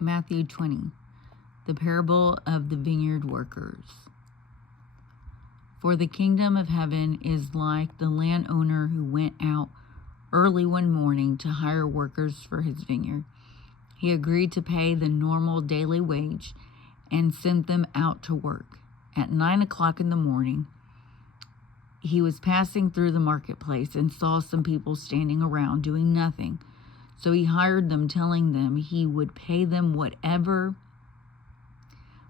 Matthew 20, the parable of the vineyard workers. For the kingdom of heaven is like the landowner who went out early one morning to hire workers for his vineyard. He agreed to pay the normal daily wage and sent them out to work. At 9 o'clock in the morning, he was passing through the marketplace and saw some people standing around doing nothing. So he hired them, telling them he would pay them whatever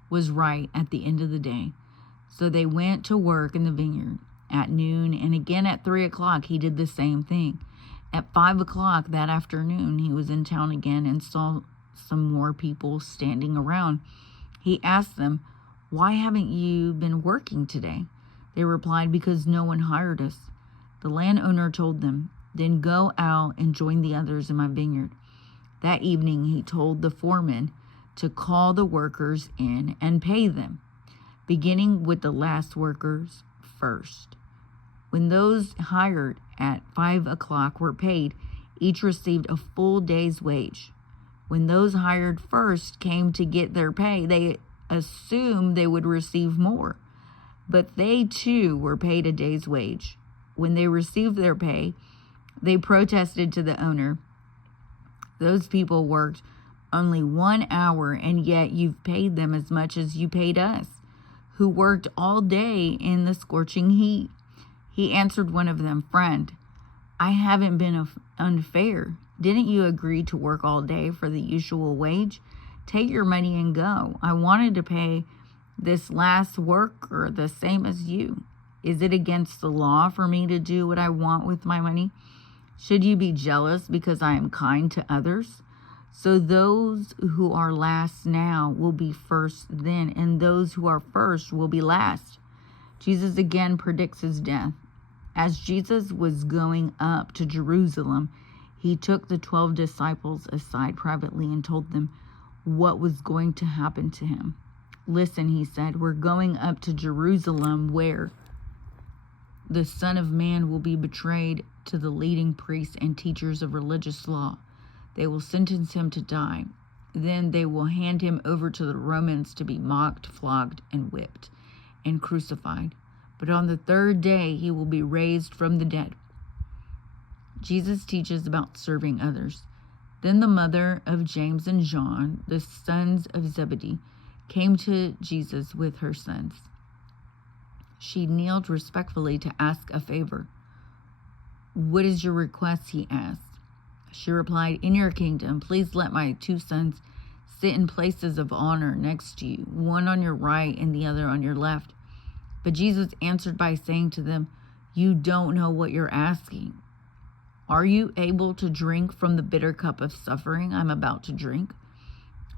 was right at the end of the day. So they went to work in the vineyard. At noon and again at 3 o'clock, he did the same thing. At 5 o'clock that afternoon, he was in town again and saw some more people standing around. He asked them, "Why haven't you been working today?" They replied, "Because no one hired us." The landowner told them, "Then go out and join the others in my vineyard." That evening, he told the foreman to call the workers in and pay them, beginning with the last workers first. When those hired at 5 o'clock were paid, each received a full day's wage. When those hired first came to get their pay, they assumed they would receive more, but they too were paid a day's wage. When they received their pay, they protested to the owner, "Those people worked only 1 hour, and yet you've paid them as much as you paid us, who worked all day in the scorching heat." He answered one of them, "Friend, I haven't been unfair. Didn't you agree to work all day for the usual wage? Take your money and go. I wanted to pay this last worker the same as you. Is it against the law for me to do what I want with my money? Should you be jealous because I am kind to others? So those who are last now will be first then, and those who are first will be last." Jesus again predicts his death. As Jesus was going up to Jerusalem, he took the 12 disciples aside privately and told them what was going to happen to him. "Listen," he said, "we're going up to Jerusalem, where the Son of Man will be betrayed to the leading priests and teachers of religious law. They will sentence him to die. Then they will hand him over to the Romans to be mocked, flogged, and whipped, and crucified. But on the third day, he will be raised from the dead." Jesus teaches about serving others. Then the mother of James and John, the sons of Zebedee, came to Jesus with her sons. She kneeled respectfully to ask a favor. "What is your request?" he asked. She replied, "In your kingdom, please let my 2 sons sit in places of honor next to you, one on your right and the other on your left." But Jesus answered by saying to them, "You don't know what you're asking. Are you able to drink from the bitter cup of suffering I'm about to drink?"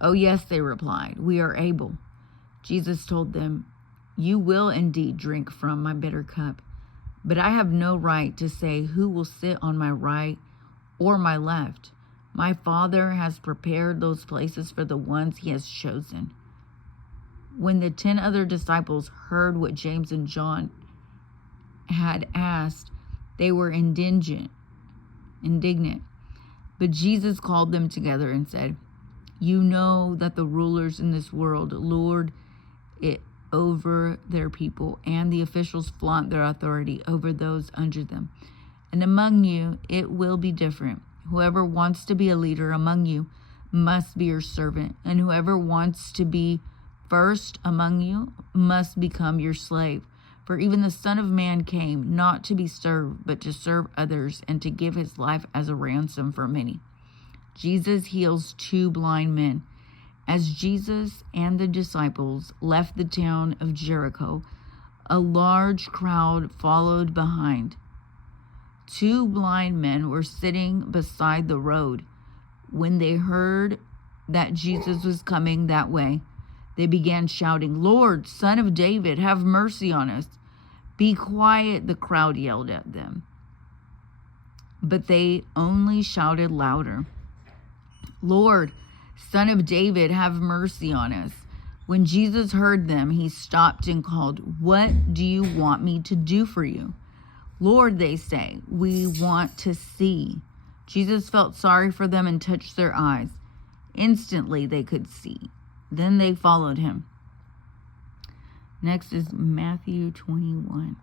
"Oh, yes," they replied, "we are able." Jesus told them, "You will indeed drink from my bitter cup, but I have no right to say who will sit on my right or my left. My Father has prepared those places for the ones he has chosen." When the 10 other disciples heard what James and John had asked, they were indignant. But Jesus called them together and said, "You know that the rulers in this world lord it over their people, and the officials flaunt their authority over those under them. And among you, it will be different. Whoever wants to be a leader among you must be your servant, and whoever wants to be first among you must become your slave. For even the Son of Man came not to be served, but to serve others and to give his life as a ransom for many." Jesus heals 2 blind men. As Jesus and the disciples left the town of Jericho, a large crowd followed behind. 2 blind men were sitting beside the road. When they heard that Jesus was coming that way, they began shouting, "Lord, Son of David, have mercy on us." "Be quiet," the crowd yelled at them. But they only shouted louder, "Lord, Son of David, have mercy on us." When Jesus heard them, he stopped and called, "What do you want me to do for you?" "Lord," they say, "we want to see." Jesus felt sorry for them and touched their eyes. Instantly they could see. Then they followed him. Next is Matthew 21.